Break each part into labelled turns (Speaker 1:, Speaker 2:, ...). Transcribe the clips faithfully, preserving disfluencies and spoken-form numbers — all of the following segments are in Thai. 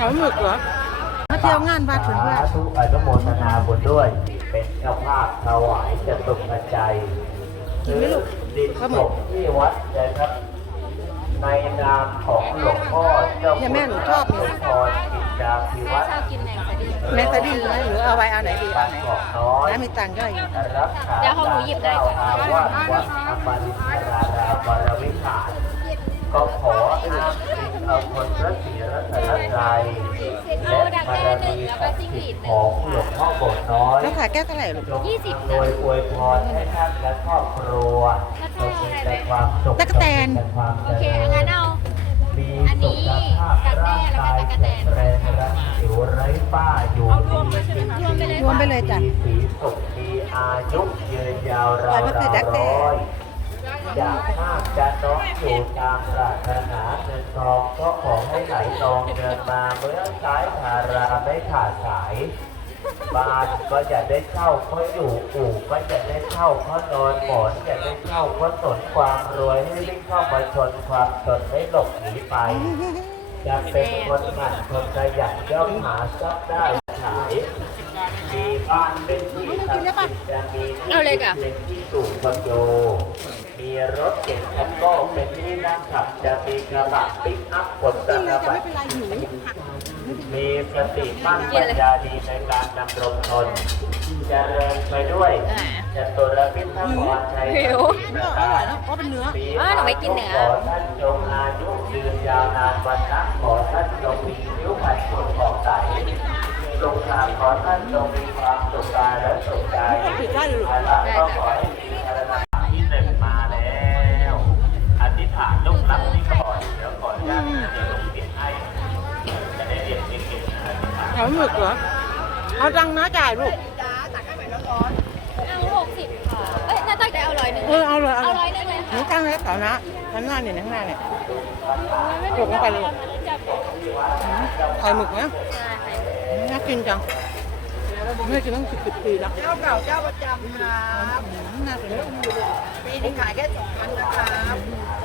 Speaker 1: เขาหมึกเหรอมาเที่ยวงานวัดเพื่อน
Speaker 2: ทุกอนุโมทนาบุญด้วย เป็นเจ้าภาพถวายจะตุกกระจายซื้อดินสดที่วัดนะครับในนามของหลวงพ่อเจ้าคุณพระพุทธพรกิจจาภิวัตร
Speaker 1: แม่ตะดิ้งไหมหรือเอาไว้เอาไหนดีเอาไหนแล้วมีตังค์ย่อยอยู่
Speaker 2: รักษาการเจ้าอาวาสวัดอมรินทรารามวรวิหารก็ขออ้างอิงเอาคนพระศรีรัตนตรัยและบารมีศักดิ์สิทธิ์ของหลวงพ่อโบสถ์น้อย
Speaker 1: แล้วขายแก้วเท่าไหร่ลูก
Speaker 2: ยี่สิบโดยอวยพรให้ท่านและครอบครัวจงมีแต่ความสุข
Speaker 1: ตั๊กแตน
Speaker 2: แต่ความ
Speaker 3: โอ
Speaker 2: เจ
Speaker 3: เค
Speaker 2: ริญ
Speaker 3: งั้นเอา
Speaker 2: มี
Speaker 3: อันนี้
Speaker 2: สุขภาพ
Speaker 3: ตั๊กแด้
Speaker 2: ร่าง
Speaker 3: แล้วก็
Speaker 2: กาย
Speaker 3: ตั๊กแต
Speaker 2: แข็
Speaker 3: น
Speaker 2: งแรงรักผิวไร้ป้าอยู่ดีกิน
Speaker 3: รวมไปเลย
Speaker 1: รวมไปเลยจ้ะ
Speaker 2: มีสีสุขมีอายุยืนยาวรา
Speaker 1: ปล่
Speaker 2: ว
Speaker 1: อยมาคือตั๊กแตน
Speaker 2: ร้อยอยากมากจะน้องอยู่ตามปรารถนาเงินทองก็ขอให้ไหลนองเดินมาเมื่อสายธาราไม่ขาดสายบ้านก็จะได้เช่าเพราะอยู่อู่ก็จะได้เช่าเพราะนอนหมอนจะได้เช่าเพราะสนความรวยให้วิ่งเข้ามาชนความจนไม่หลบหนีไปจะเป็นคนหมั่นคนขยันย่อมหาทรัพย์ได้ขายมีบ้านเป็นที่ศักดิ์สิทธิ์จะมี
Speaker 3: เอาเลยค่ะ
Speaker 2: เป็นที่สูงคอนโดมีรถเก๋งคันโก้เป็นที่นั่งขับจะมีกระบะปิกอัพขนสารพัดมีสติมั่นปัญญาดีในการดำรงตนเจริญไปด้วยจตุรพิทักษ์พรชัย
Speaker 3: หิว
Speaker 1: เนื้ออร่อยนะเพราะเป็นเนื้อ
Speaker 3: เออหนูไม่กินเนื้อ
Speaker 2: ขอท่านจงอายุยืนยาวนานวันนะขอท่านจงมีผิวพรรณสดผ่องใสจงทางขอท่านจงมีความสุขกายและสุขใจ
Speaker 1: ปิดได้เลยลูก
Speaker 2: อาลาก็ขอให้มีพลังที่หนึ่งมาแล้วอธิษฐานลูกรับนี่ก่อนเดี๋ยวก่อนญาติเดี๋ยวลงเขียนให้จะได้เรียนเก่งๆอธิษฐาน
Speaker 1: เขาหมึกเหรอเอาตังค์นะจ่ายลูก
Speaker 3: เอาหกสิบค่ะ เอ้ยน่าตั้งใจเอาร้อยหนึ่ง
Speaker 1: เออเอาเลยเอา
Speaker 3: เอา
Speaker 1: เล
Speaker 3: ร้อย ยหนึ่งเลย
Speaker 1: หนู
Speaker 3: ค่ะ
Speaker 1: ตั้งไว้แถวนะข้างหน้าเนี่ยข้างหน้าเนี่ยจบลงไปเลยไข่หมึกนะน่ากินจังไม่กินตั้งสิบสิบปีแล้ว
Speaker 4: เจ้าเก่าเจ้าประจำครับ
Speaker 1: น่ากิน
Speaker 4: ปีนี้ขายแค่สองพันนะครับ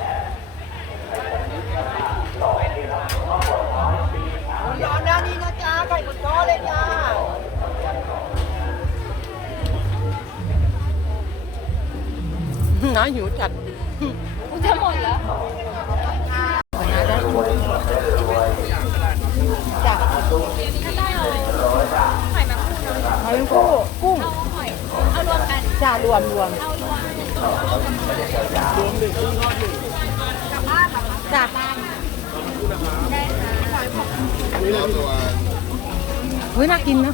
Speaker 4: ร้อนๆนะนี่นะจ๊ะไข่หมดก้อนเลยจ้า
Speaker 1: น้าหิวจัด
Speaker 3: กูจะหมดแล้ว
Speaker 1: น้าได้จ้ะ
Speaker 3: ถ้าได้เอาหอยแมงคู่นะ
Speaker 1: หอยกุ้งกุ้ง
Speaker 3: เอาหอย เอารวมกัน
Speaker 1: จ้ารวมรวม
Speaker 3: เอารวม
Speaker 1: จ้ะเฮ้ยน่ากินนะ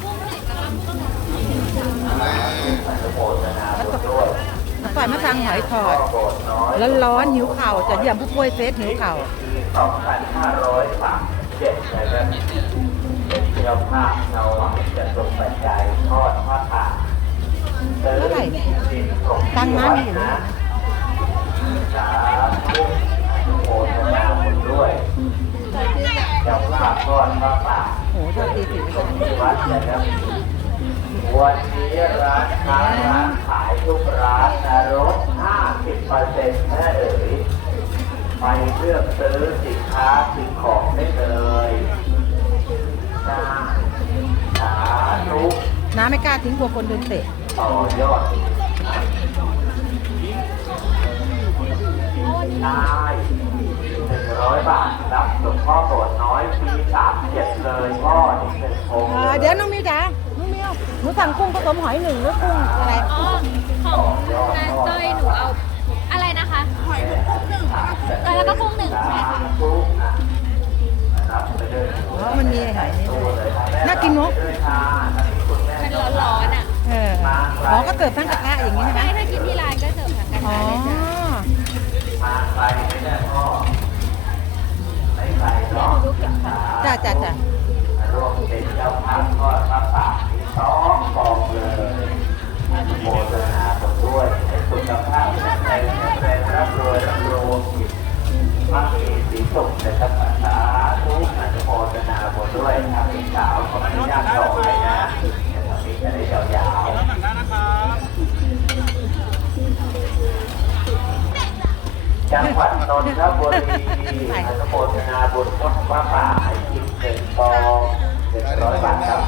Speaker 1: มันปล่อยมาทางหอยทอดแล้วร้อนหิวเข่าจะเยี่ยมผู้ป่วยเฟสหิวเข่า
Speaker 2: สองพันห้าร้อยสามสิบเจ็ดนะครับเป็นเจ้าภาพเราจะส่งปัจจัยทอดผ้าป่า
Speaker 1: เท่าไหร่ตังค์น้ามีอยู่นะ
Speaker 2: สาธุโอทนาบุญด้วยเจ้าภาพทอดผ้าป่า
Speaker 1: โอ้โหโทษทีสิ
Speaker 2: ตรงที่วัดนะครับวันนี้ร้านค้าร้านขายทุกร้านนะลด ห้าสิบเปอร์เซ็นต์ แม่เอ๋ยไปเลือกซื้อสินค้าสิ่งของได้เลยจ้าสาธุ
Speaker 1: น้าไม่กล้าทิ้งกลัวคนโดนเตะ
Speaker 2: ต่อยอดได้หนึ่งร้อยบาทรับหลวงพ่อโบสถ์น้อยปีสามเจ็ดเลยพ่อนี่เป็นองค์
Speaker 1: เออเดี๋ยวน้องมิวจ๋าน้องมิวหนูสั่งกุ้งผสมหอยหนึ่งหรือกุ้งอะไร
Speaker 3: อ๋อ ของนางเต้ยหนูเอา อะไรนะคะ หอยกุ้งหนึ่งเออแล้วก็กุ้งหนึ่งใช่ค่ะ
Speaker 2: รับไปเลย
Speaker 1: อ๋อมันมีหอยนี่ด้วยน่ากินเนอะ
Speaker 3: มันร้อนๆอ่ะ
Speaker 1: เอออ๋อก็เสิร์ฟทั้งกระทะอย่างนี้ใช่ไหม
Speaker 3: ใช่ถ้ากินที่ร้านก็เสิร์ฟทางกัน
Speaker 1: อ๋อ
Speaker 3: ได้เลยจ้ะ
Speaker 2: มาใครไม่ได้พ่อไม่ใครหรอก
Speaker 1: จ้าจ้าจ้า
Speaker 2: ร่วมเป็นเจ้าภาพทอดพระป่าที่สองกองเลยโมทนาผมด้วยให้สุขภาพแข็งแรงแข็งแรงร่ำรวยร่ำรวยมั่งมีสีสุขในสัพพะสาธุอนุโมทนาผมด้วยครับพี่สาวขออนุญาตต่อเลยนะเดี๋ยวทำนี้จะได้ยาวๆจังหวัดนนทบุรีอนุโมทนาบุญทอดพระป่าให้กินหนึ่งกองร้อยบาท